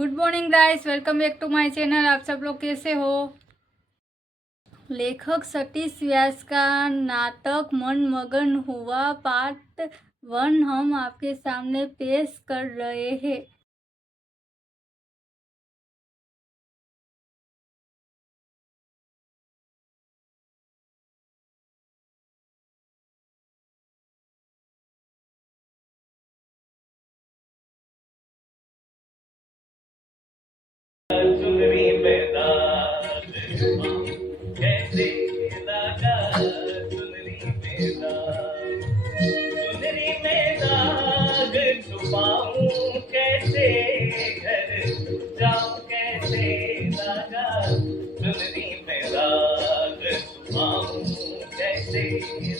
Good morning guys, welcome back to my channel. आप सब लोग कैसे हो। लेखक सतीश व्यास का नाटक मन मगन हुआ पार्ट 1 हम आपके सामने पेश कर रहे हैं। चुनरी में दाग कैसे लगा, चुनरी में दाग, चुनरी में दाग छुपाऊं कैसे, घर जाऊं कैसे लगा, चुनरी में दाग छुपाऊं कैसे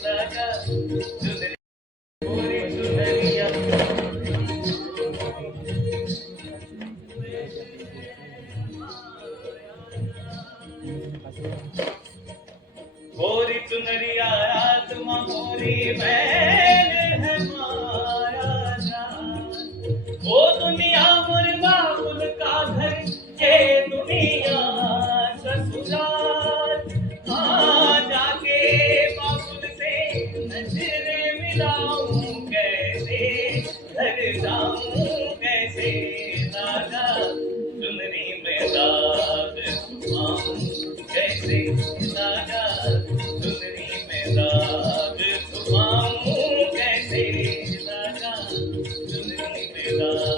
लगा, चुनरी पूरी चुनरिया गोरी चुनरिया आत्मा गोरी मैल है माया जान, वो दुनिया मोर बाबुल का घर ये दुनिया ससुराल, जाके बाबुल से नजरे मिलाऊं कैसे, घर जाऊं कैसे लागा, चुनरी में दाग छुपाऊं कैसे लागा, चुनरी में दाग छुपाऊं कैसे लागा, चुनरी में दाग।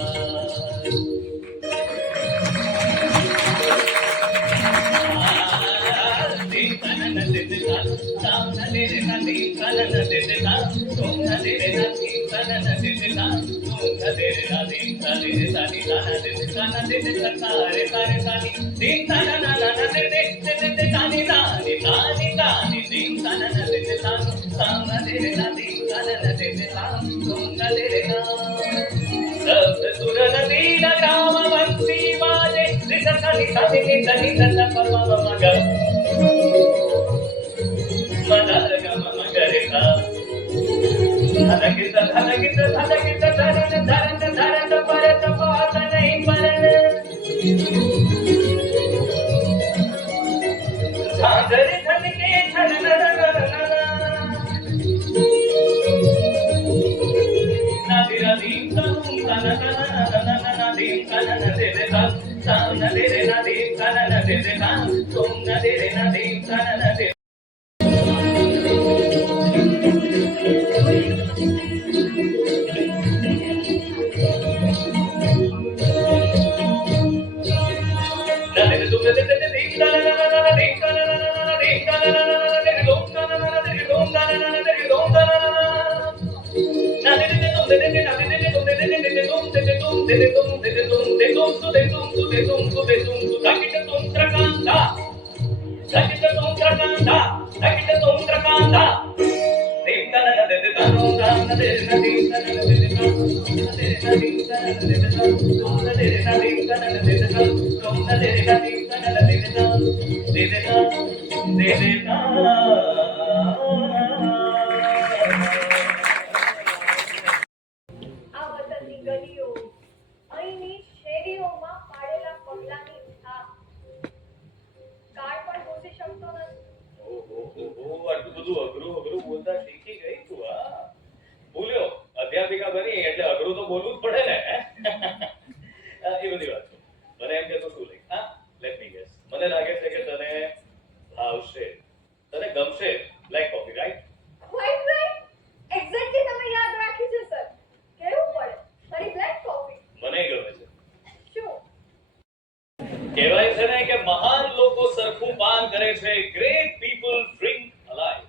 કહેવાય છે ને કે મહાન લોકો સરખું પાન કરે છે, ગ્રેટ પીપલ ડ્રિંક અલાઇવ.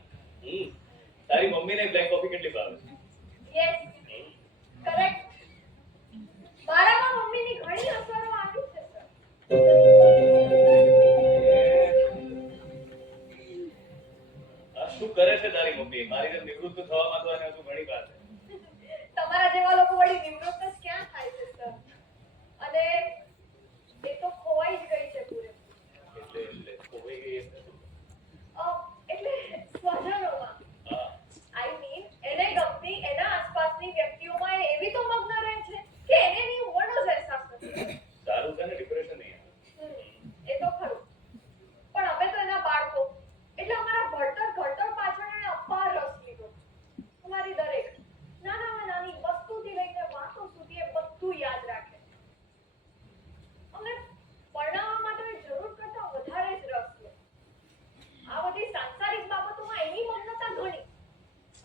તારી મમ્મીને બ્લેક કોફી કેટલી ભાવે છે? Yes, correct. મારામાં મમ્મીની ઘણી અસરો આવી છે સર. આ શું કરે છે તારી મમ્મી? મારી જેમ નિવૃત્ત થવા માંગતો અને હજુ ઘણી વાર છે. તમારા જેવા લોકો વળી નિવૃત્ત જ ક્યાં થાય છે સર? અને એ તો ખોવાઈ જ ગઈ છે પૂરે. એટલે ખોવાઈ ગઈ એટલે શું? એટલે સ્વજનોમાં. હા, આઈ મીન એને ગમતા લોકોને ડિપ્રેશન નહીં આવે. એ તો ખરું, પણ અમે તો એના બાળકો એટલે અમારા ભણતર ઘડતર પાછળ એને અપાર રસ લીધો. અમારી દરેક નાનામાં નાની વસ્તુથી લઈને વાતો સુધી એ બધું યાદ રાખે. અમને ભણાવવામાં તો એ જરૂર કરતા વધારે જ રસ લે. આ બધી સાંસારિક બાબતોમાં એની મગ્નતા ઘણી,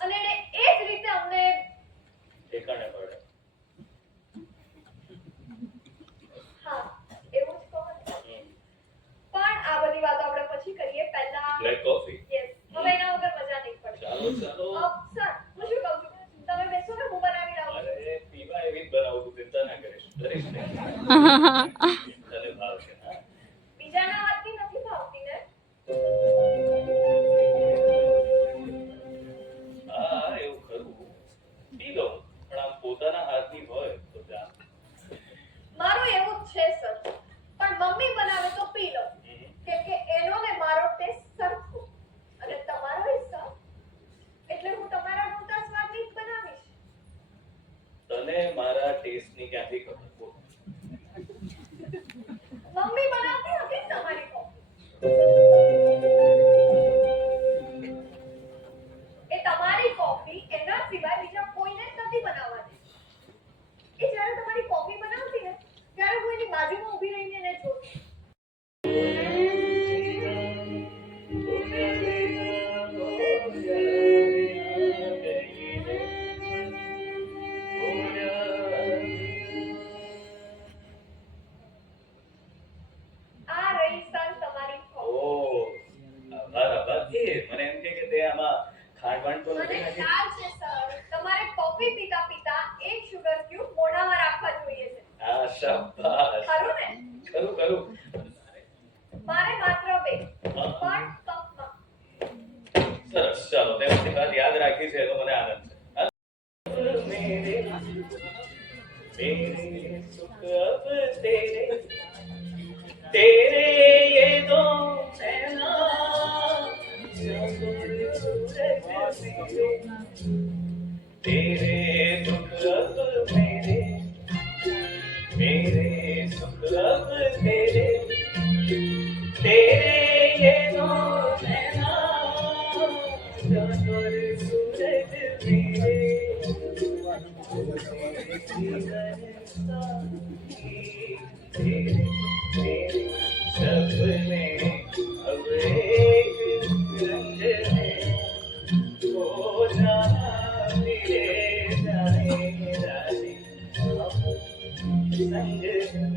અને એને એ જ રીતે અમને ઠેકાણે પડે. હા એવું જ કહો ને. પણ આ બધી વાતો આપણે પછી કરીએ. પહેલા બ્લેક કોફી. યસ, હવે એના વગર મજા નહીં પડે. ચાલો ચાલો. સર હું શું કહું છું, તમે બેસો ને, હું બનાવી લાવું. અરે પીવા એવી જ બનાવું, તું ચિંતા ના કરીશ. ડરીશ નહીં. તને ભાવશે. હા બીજાના હાથની નથી ભાવતી ને. હા એવું ખરું. પી લઉં, પણ આમ પોતાના હાથની હોય તો જા. મારું એવું જ છે સર, પણ મમ્મી બનાવે તો પી લો, કેમ કે એનો ને મારો ટેસ્ટ સરખો, અને તમારો હિસ્સો એટલે હું તમારા મોટા સ્વાદની જ બનાવીશ. તને મારા ટેસ્ટની ક્યાંથી ખબર? બોલ. મમ્મી બનાવતી હતી જ તમારી કોફી. એ તમારી કોફી એના સિવાય બીજા કોઈને જ નથી બનાવવા દેતી. એ જ્યારે તમારી કોફી બનાવતી ને ત્યારે હું એની બાજુમાં ઊભી રહીને એને જોતી. આ રહી સર તમારી કોફી. ઓહ, આભાર આભાર. એ મને એમ કે તે આમાં ખાંડ વાંડ તો નથી મને નાખી? ખ્યાલ છે સર, તમારે કોફી પીતા પીતા એક શુગર ક્યુબ મોઢામાં રાખવા જોઈએ છે. હા શાબાશ. ખરું ને? ખરું ખરું. મારે માત્ર 2, હા. પણ કપમાં. સરસ. ચાલો તે વખતે વાત યાદ રાખી છે તો મને આનંદ છે. હા? मेरे सुख अब तेरे तेरे ये दो नैना तेरे दुख अब मेरे मेरे सुख अब तेरे तेरे ये दो नैना सूरज मेरे सपने अब एक रंग में हो जाना मिले जाए रानी संग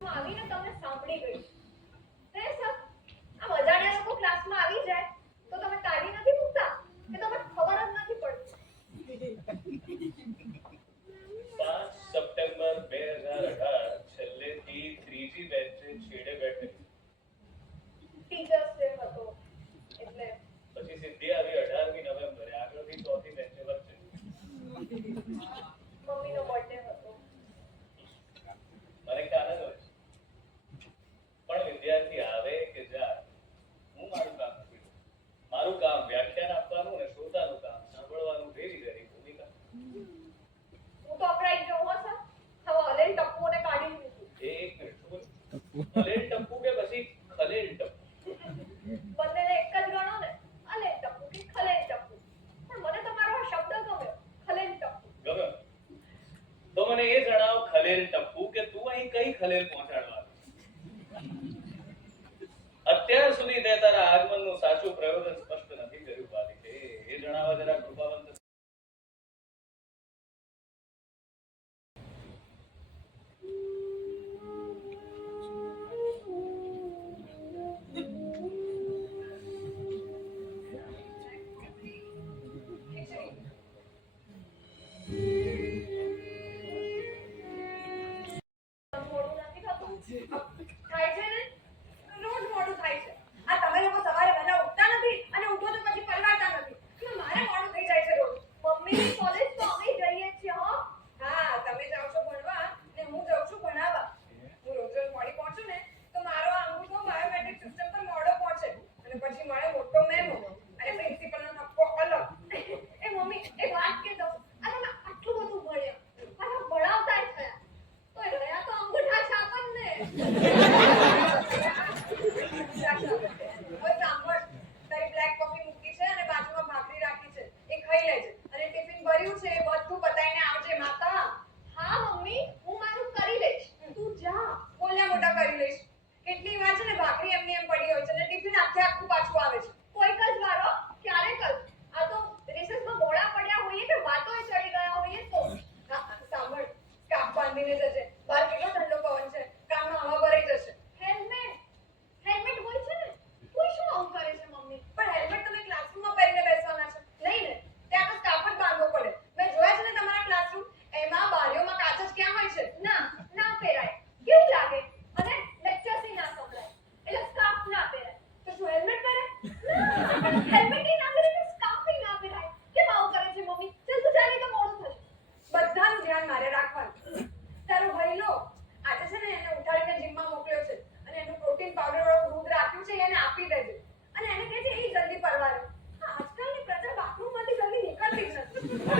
આવીને તમને સાંભળી ગઈ. તે સર, આ અજાણ્યા લોકો ક્લાસમાં આવી જાય તો તમે કાઢી નથી મૂકતા કે તમને ખબર જ નથી પડતી? 5 સપ્ટેમ્બર 2018 છેલ્લેથી ત્રીજી બેન્ચે છેડે બેઠેલી. ટીચર્સ ડે હતો એટલે પછી સિદ્ધિ આવી 18મી નવેમ્બરે, આગળથી ચોથી બેન્ચે વચ્ચે. મમ્મીનો બર્થડે હતો. મને ખ્યાલ જ હોય છે. પણ વિદ્યાર્થી આવે કે જાય, હું મારું કામ નથી કરતો. મારું કામ વ્યાખ્યાન આપવાનું અને શ્રોતાનું કામ સાંભળવાનું. ભેરી ભેરી ભૂમિકા. હું તો અકળાઈ ગયો હો સર. હવે હલેલ ટપ્પુઓને કાઢી મૂકું. એક મિનિટ શું બોલ્યું? ખલેલ ટપ્પુ કે પછી ખલેલ ટપ્પુ? બંનેને એક જ ગણો ને, હલેલ ટપ્પુ કે ખલેલ ટપ્પુ. પણ મને તમારો આ શબ્દ ગમ્યો, ખલેલ ટપ્પુ. ગમ્યો? તો મને એ જણાવ ખલેલ ટપ્પુ કે તું અહીં કઈ ખલેલ પહોંચાડવા આવી? અત્યાર સુધી તે તારા આગમનનું સાચું પ્રયોજન સ્પષ્ટ નથી કર્યું બાલિકે. એ જણાવવા જરા કૃપાવંત. મોડું નથી થતું? થાય છે ને? રોજ મોડું થાય છે. આ તમે લોકો સવારે વહેલા ઉઠતા નથી અને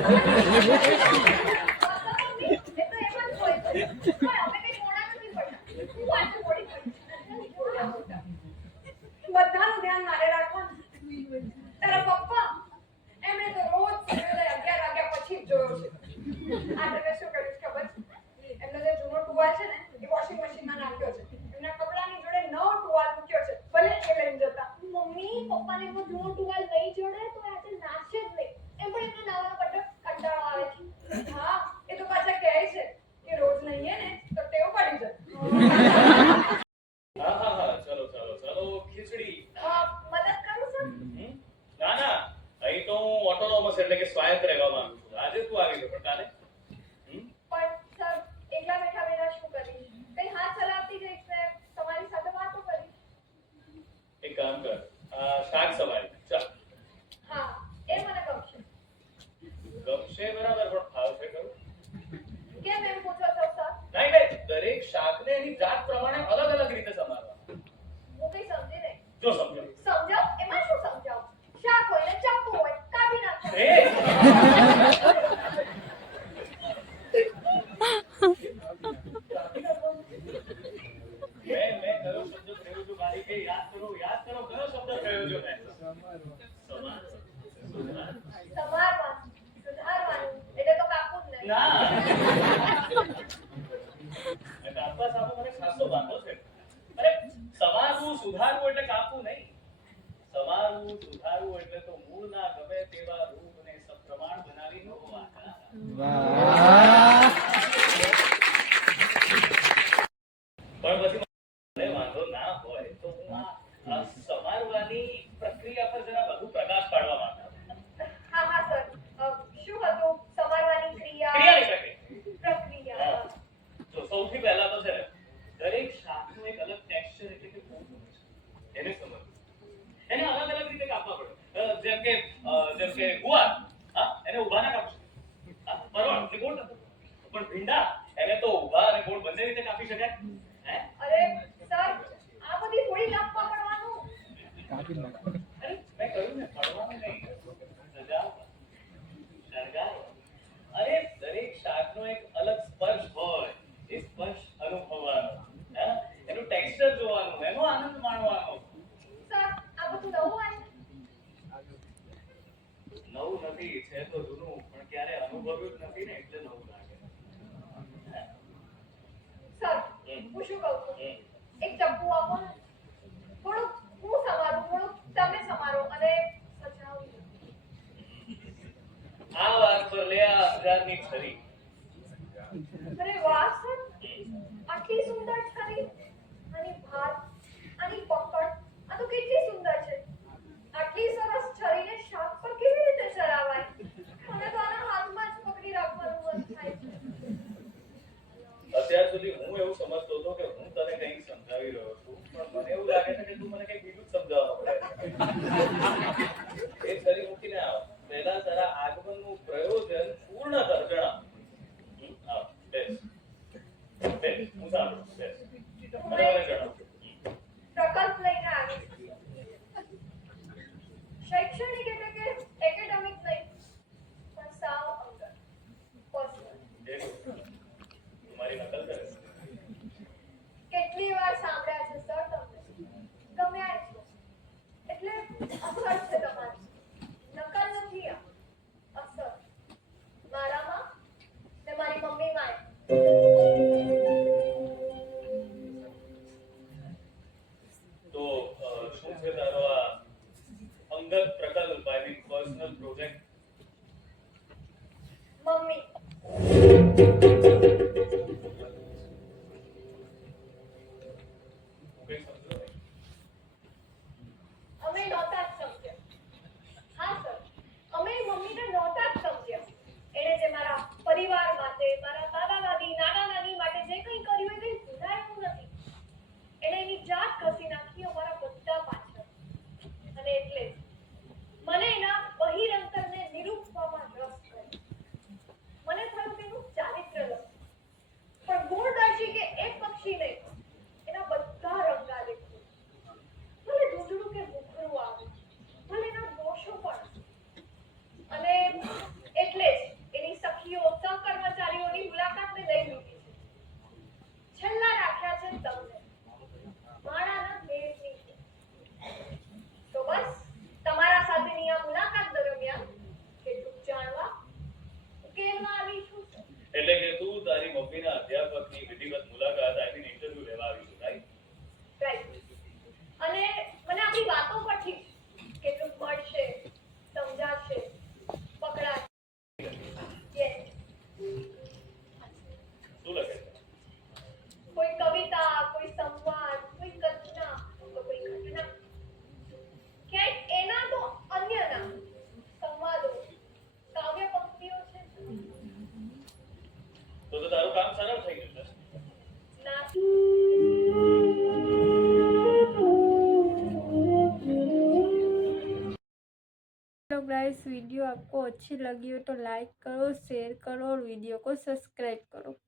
મમ્મી, એ તો એમ જ હોય છે. પણ અમે કંઈ મોડા નથી પડતા. હું આજે મોડી પડી. મોડા મોટા. બધાનું ધ્યાન મારે રાખવાનું. તારા પપ્પા, એમણે તો રોજ સવારે 11 વાગ્યા પછી જ જોયો છે. આ તમે શું કર્યું છે ખબર છે? એમનો જે જૂનો ટુવાલ છે ને, એ વોશિંગ મશીનમાં નાખ્યો છે. એમના કપડાની જોડે નવો ટુવાલ મૂક્યો છે. ભલે એ લઈને જતા. મમ્મી, પપ્પાને એવો જૂનો ટુવાલ નહીં જોડે તો આજે નાશે જ નહીં. એમ પણ એમને નાવાનો કંટાળો આવે છે. હા, એ તો પાછા કહે છે કે રોજ નહીએ ને તો ટેવ પડી જાય. હા હા હા, ચલો ચલો ચલો, ખીચડી. મદદ કરું સર? ના ના, અહીં તો હું ઓટોનોમસ એટલે કે સ્વાયત્ત રહેવા માંગુ છું. આજે તું આવી ગયો, પણ કાલે પણ સર, એકલા બેઠા બેઠા શું કરીશ? કઈ હાથ ચલાવતી જઈશ ને તમારી સાથે વાતો કરીશ. એક કામ કર, શાક સવારી ચાલ. હા, એ મને ગમશે. ગમશે બરાબર, પણ ફાવશે ખરું? કેમ એમ પૂછો છો સર? નહીં નહીં, દરેક શાકને એની જાત પ્રમાણે અલગ અલગ રીતે સમારવા. હું કઈ સમજી નહીં. જો સમજો. સમજાવ? એમાં શું સમજાવ? શાક હોય ને ચપ્પુ હોય, કાપી નાખો. એ મેં કયો શબ્દ પ્રયોગ છું મારી કે યાદ કરો કયો શબ્દ પ્રયોગ છું મેં? સમાર. સમારવાનું, સુધારવાનું, એટલે તો કાપવું જ નહીં. ના કાપવા સામે મને ખાસો વાંધો છે. અરે સમારવું સુધારવું એટલે કાપવું નહીં. સમારવું સુધારવું એટલે તો મૂળ ના ગમે તેવા રૂપને સપ્રમાણ બનાવી નવો આકાર. પણ પછી મને વાંધો ના હોય તો હું આ સમારવાની પ્રક્રિયા પર જરા વધુ પ્રકાશ પાડવા માંગતો. હા હા સર, શું હતું સમારવાની ક્રિયાની પ્રક્રિયા? હા. જો સૌથી પહેલા તો છે ને, દરેક શાકનું એક અલગ ટેક્સચર એટલે કે ગુણ હોય છે. એને સમજ. એને અલગ અલગ રીતે કાપવા પડે. જેમ કે ગુવાર, હા, એને ઊભા ના કાપશો. હા, પરવળ એટલે ગોળ કાપો. પણ ભીંડા એને તો ઊભા અને ગોળ બંને રીતે કાપી શકાય. હે? અરે સર, આ બધી થોડી કાપવા પડવાનું. અરે મેં કહ્યું ને, પડવાનું નહીં, સજાવવા, શણગારવા. અરે દરેક શાકનો એક અલગ સ્પર્શ હોય. એ સ્પર્શ અનુભવવાનો, હા, એનું ટેક્સચર જોવાનું, એનો આનંદ માણવાનો. સર, આ બધું નવું આવ્યું? નવું નથી, છે તો જૂનું, પણ ક્યારે અનુભવ્યું જ નથી ને એટલે નવું લાગે. સર, હું શું કહું છું? એક ચપ્પુ આપો ને. થોડુંક હું સમારું, થોડુંક તમે સમારો અને સજાવી. આ વાત પર લે આ અંજારની છરી. અરે વાહ સર, આટલી સુંદર છરી, આની ભાત, આની પકડ, આ તો કેટલી સુંદર છે. આટલી સરસ છરીને શાક પર કેવી રીતે ચલાવાય? મને તો આના હાથમાં જ પકડી રાખવાનું મન થાય છે. અત્યાર સુધી હું એવું સમજતો હતો કે હું તને કંઈક સમજાવી રહ્યો છું, પણ મને એવું લાગે છે કે તું મને કંઈક બીજું જ સમજાવવા પડે. એ છરી મૂકીને આવ. પહેલા તારા આગમનનું પ્રયોજન પૂર્ણ કર, જણાવ. આવ, બેસ. બેસ, હું સાંભળું, બેસ. મને જણાવ. પ્રકલ્પ લઈને આવી છું. શૈક્ષણિક એટલે કે એકેડેમિક નહીં, પણ સાવ અંગત, પર્સનલ. મારી નકલ કરે. કેટલી વાર સાંભળ્યા છે સર તમને? ગમ્યા છો એટલે અસર છે તમારી. નકલ નથી આ, અસર. મારામાં ને મારી મમ્મીમાં. તો શું છે તારો આ અંગત પ્રકલ્પ, I mean personal project? Mummy. કંઈ સમજો નહીં. અમે નહોતા જ સમજ્યા. હા સર, અમે મમ્મીને નહોતા જ સમજ્યા. એણે જે મારા પરિવાર માટે, મારા દાદા દાદી, નાના નાની માટે જે કંઈ કર્યું એ કંઈ ભૂલાયું નથી. એણે એની જાત ઘસી નાખી અમારા બધા પાછળ. અને એટલે જ મને એના બહિરંતરને નિરૂપવામાં રસ થયો. મને થયું કે એનું ચારિત્ર્ય સરળ થઈ જશે. ના तो गाइस वीडियो आपको अच्छी लगी हो तो लाइक करो, शेयर करो और वीडियो को सब्सक्राइब करो।